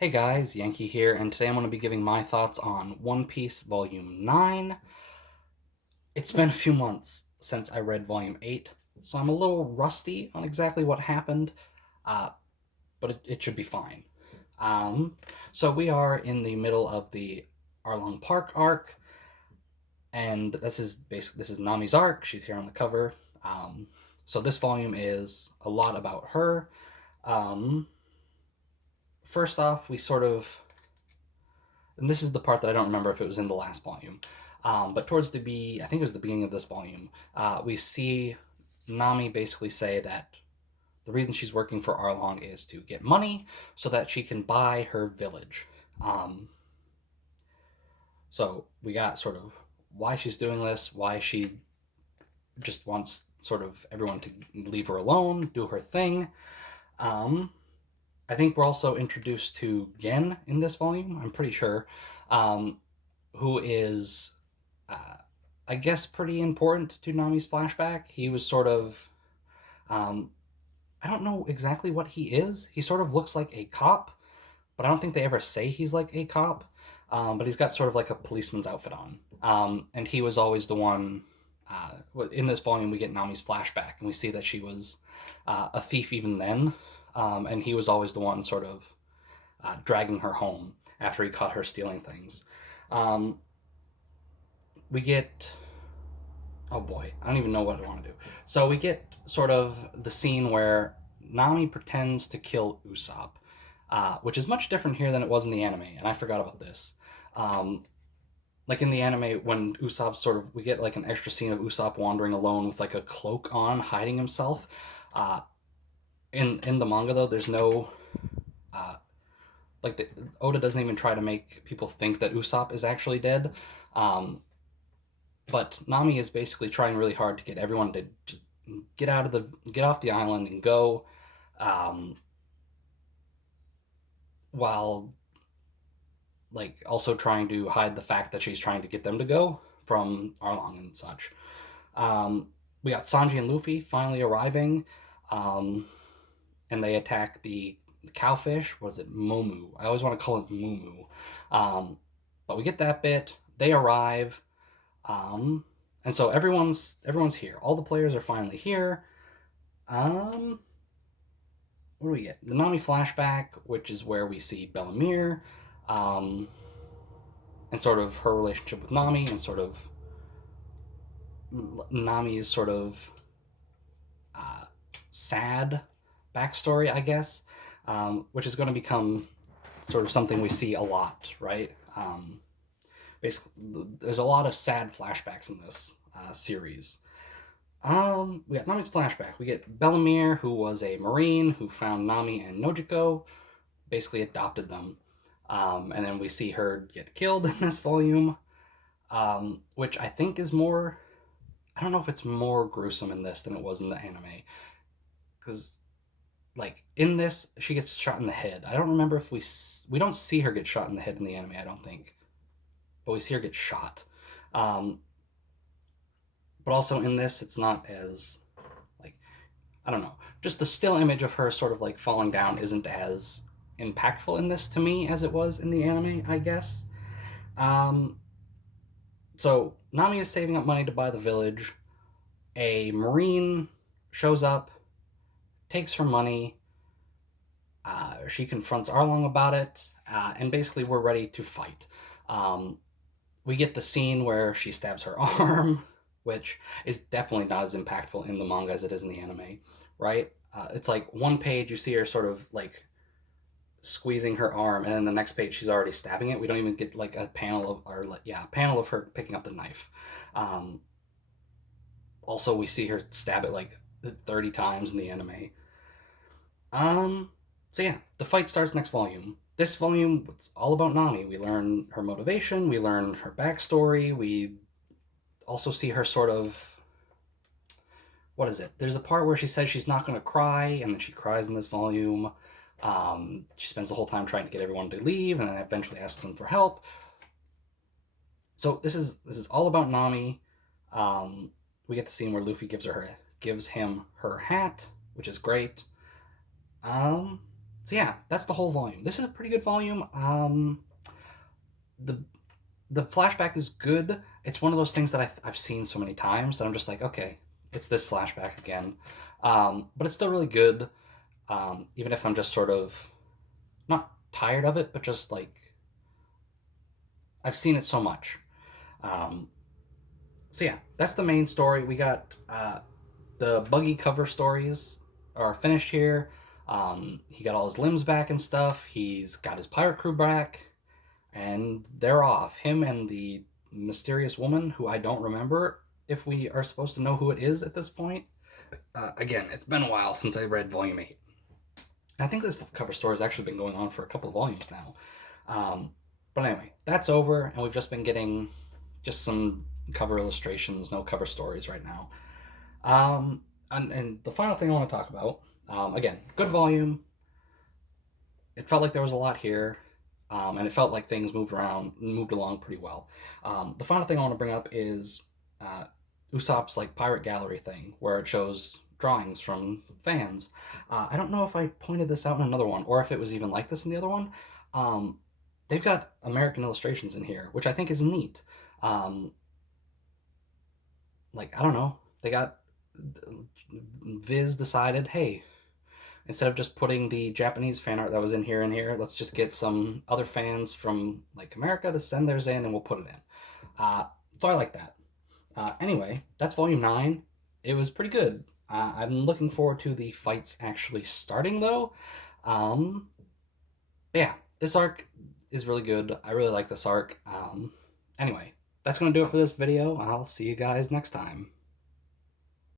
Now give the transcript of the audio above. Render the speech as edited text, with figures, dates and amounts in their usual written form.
Hey guys, Yankee here, and today I'm going to be giving my thoughts on One Piece Volume 9. It's been a few months since I read Volume 8, so I'm a little rusty on exactly what happened, uh, but it should be fine. Um, so we are in the middle of the Arlong Park arc, and this is Nami's arc. She's here on the cover. So this volume is a lot about her. Um, First off, we sort of and this is the part that I don't remember if it was in the last volume, but I think it was the beginning of this volume, we see Nami basically say that the reason she's working for Arlong is to get money so that she can buy her village. Um, so we got sort of why she's doing this, why she just wants sort of everyone to leave her alone, do her thing. Um, I think we're also introduced to Gen in this volume. I'm pretty sure, um, who is, uh, I guess, pretty important to Nami's flashback. He was sort of, um, I don't know exactly what he is. He sort of looks like a cop, but I don't think they ever say he's like a cop. But he's got sort of like a policeman's outfit on. And he was always the one. In this volume, we get Nami's flashback, and we see that she was a thief even then. And he was always the one sort of dragging her home after he caught her stealing things. Um, we get oh boy, I don't even know what I want to do. So we get sort of the scene where Nami pretends to kill Usopp, which is much different here than it was in the anime, and I forgot about this. Um, like in the anime, when Usopp we get like an extra scene of Usopp wandering alone with like a cloak on, hiding himself. Uh, in the manga though, there's no uh, Oda doesn't even try to make people think that Usopp is actually dead. Um, but Nami is basically trying really hard to get everyone to just get off the island and go, um, while like also trying to hide the fact that she's trying to get them to go from Arlong and such. We got Sanji and Luffy finally arriving, um, and they attack the cowfish. What is it, Momu? I always want to call it Mumu. But we get that bit. They arrive. Um, and so everyone's here. All the players are finally here. Um, what do we get? The Nami flashback, which is where we see Bellamere, um, and sort of her relationship with Nami, and sort of Nami's sort of uh, sad backstory, I guess, which is going to become sort of something we see a lot, right? Basically, there's a lot of sad flashbacks in this series. We got Nami's flashback. We get Bellamere, who was a Marine who found Nami and Nojiko, basically adopted them. And then we see her get killed in this volume, which I think is more. I don't know if it's more gruesome in this than it was in the anime. Because, like, in this, she gets shot in the head. I don't remember if we don't see her get shot in the head in the anime, I don't think. But we see her get shot. Um, but also in this, it's not as like I don't know. Just the still image of her sort of like falling down isn't as impactful in this to me as it was in the anime, I guess. Um, so Nami is saving up money to buy the village. A marine shows up, takes her money. She confronts Arlong about it, and basically we're ready to fight. Um, we get the scene where she stabs her arm, which is definitely not as impactful in the manga as it is in the anime, right? It's like one page you see her sort of like squeezing her arm, and then the next page she's already stabbing it. We don't even get like a panel of or like, yeah, a panel of her picking up the knife. Um, Also, we see her stab it like 30 times in the anime. Um, so yeah, the fight starts next volume. This volume, it's all about Nami. We learn her motivation, we learn her backstory, we also see her sort of what is it? There's a part where she says she's not going to cry, and then she cries in this volume. She spends the whole time trying to get everyone to leave, and then eventually asks them for help. So this is all about Nami. We get the scene where Luffy gives him her hat, which is great. Um, So yeah, that's the whole volume. This is a pretty good volume. The the flashback is good. It's one of those things that I've seen so many times that I'm just like, okay, it's this flashback again. But it's still really good. Even if I'm just sort of not tired of it, but just like I've seen it so much. Um, so yeah, that's the main story. We got the buggy cover stories are finished here. He got all his limbs back and stuff. He's got his pirate crew back, and they're off. Him and the mysterious woman, who I don't remember if we are supposed to know who it is at this point. Again, it's been a while since I read Volume 8. And I think this cover story has actually been going on for a couple of volumes now. But anyway, that's over, and we've just been getting just some cover illustrations, no cover stories right now. And the final thing I want to talk about, again, good volume. It felt like there was a lot here, and it felt like things moved along pretty well. The final thing I want to bring up is uh, Usopp's like pirate gallery thing, where it shows drawings from fans. I don't know if I pointed this out in another one, or if it was even like this in the other one. Um, they've got American illustrations in here, which I think is neat. Um, like I don't know, they got Viz decided, hey, instead of just putting the Japanese fan art that was in here, let's just get some other fans from like America to send theirs in, and we'll put it in. So I like that. Anyway, that's volume 9. It was pretty good. I'm looking forward to the fights actually starting though. Um, yeah, this arc is really good. I really like this arc. Anyway, that's going to do it for this video. I'll see you guys next time.